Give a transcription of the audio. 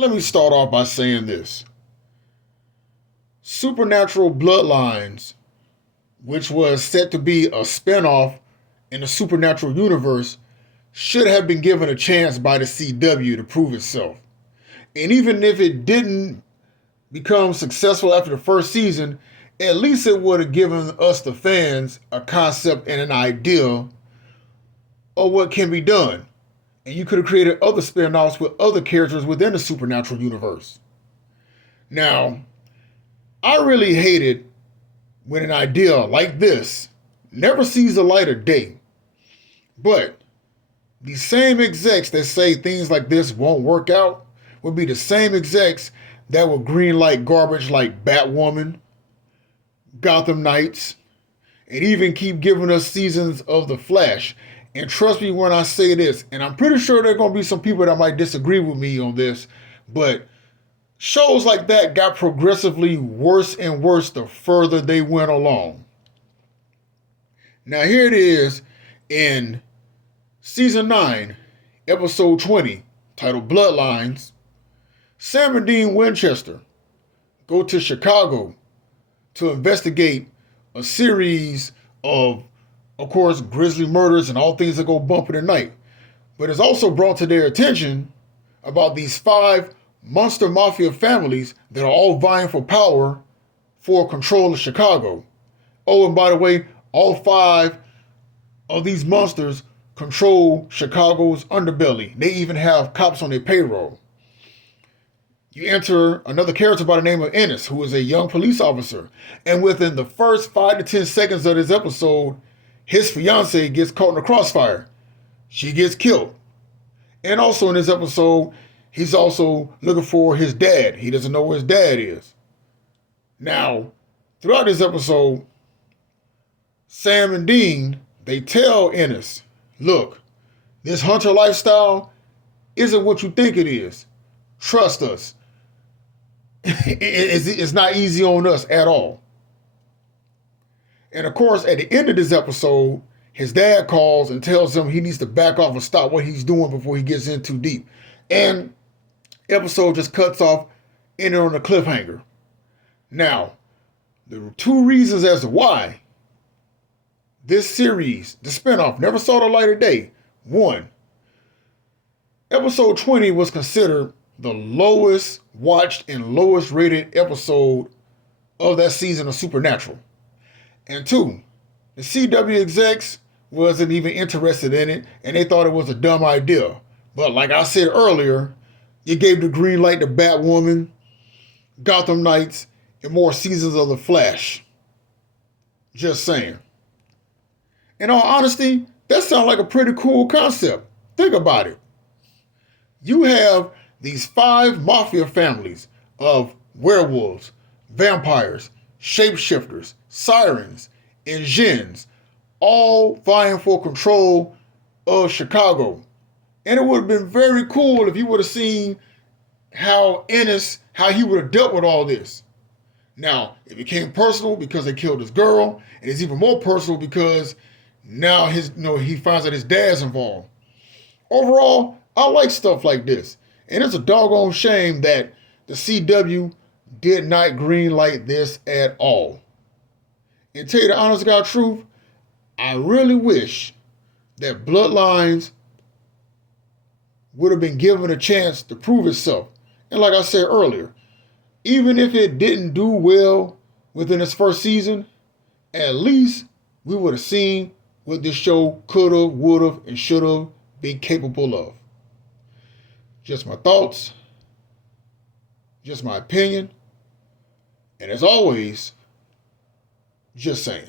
let me start off by saying this. Supernatural Bloodlines, which was set to be a spinoff in the Supernatural universe, should have been given a chance by the CW to prove itself. And even if it didn't become successful after the first season, at least it would have given us, the fans, a concept and an idea of what can be done. And you could have created other spin-offs with other characters within the Supernatural universe. Now, I really hated when an idea like this never sees the light of day. But the same execs that say things like this won't work out would be the same execs that will greenlight garbage like Batwoman, Gotham Knights, and even keep giving us seasons of The Flash. And trust me when I say this, and I'm pretty sure there are going to be some people that might disagree with me on this, but shows like that got progressively worse and worse the further they went along. Now here it is in Season 9, Episode 20, titled Bloodlines. Sam and Dean Winchester go to Chicago to investigate a series of course, grisly murders and all things that go bump in the night. But it's also brought to their attention about these 5 monster mafia families that are all vying for power for control of Chicago. Oh, and by the way, all 5 of these monsters control Chicago's underbelly. They even have cops on their payroll. You enter another character by the name of Ennis, who is a young police officer. And within the first 5 to 10 seconds of this episode, his fiance gets caught in the crossfire. She gets killed. And also in this episode, he's also looking for his dad. He doesn't know where his dad is. Now, throughout this episode, Sam and Dean, they tell Ennis, look, this hunter lifestyle isn't what you think it is. Trust us. It's not easy on us at all. And of course, at the end of this episode, his dad calls and tells him he needs to back off and stop what he's doing before he gets in too deep. And episode just cuts off, ending on a cliffhanger. Now, there were 2 reasons as to why this series, the spinoff, never saw the light of day. 1, episode 20 was considered the lowest watched and lowest rated episode of that season of Supernatural. And 2, the CW execs wasn't even interested in it, and they thought it was a dumb idea. But like I said earlier, you gave the green light to Batwoman, Gotham Knights, and more seasons of The Flash. Just saying. In all honesty, that sounds like a pretty cool concept. Think about it. You have these 5 mafia families of werewolves, vampires, shapeshifters, sirens, and jinns, all vying for control of Chicago. And it would have been very cool if you would have seen how he would have dealt with all this. Now, it became personal because they killed his girl, and it's even more personal because now he finds out his dad's involved. Overall, I like stuff like this. And it's a doggone shame that the CW did not greenlight this at all. And tell you the honest to God truth, I really wish that Bloodlines would have been given a chance to prove itself. And like I said earlier, even if it didn't do well within its first season, at least we would have seen what this show could have, would have, and should have been capable of. Just my thoughts, just my opinion, and as always, just saying.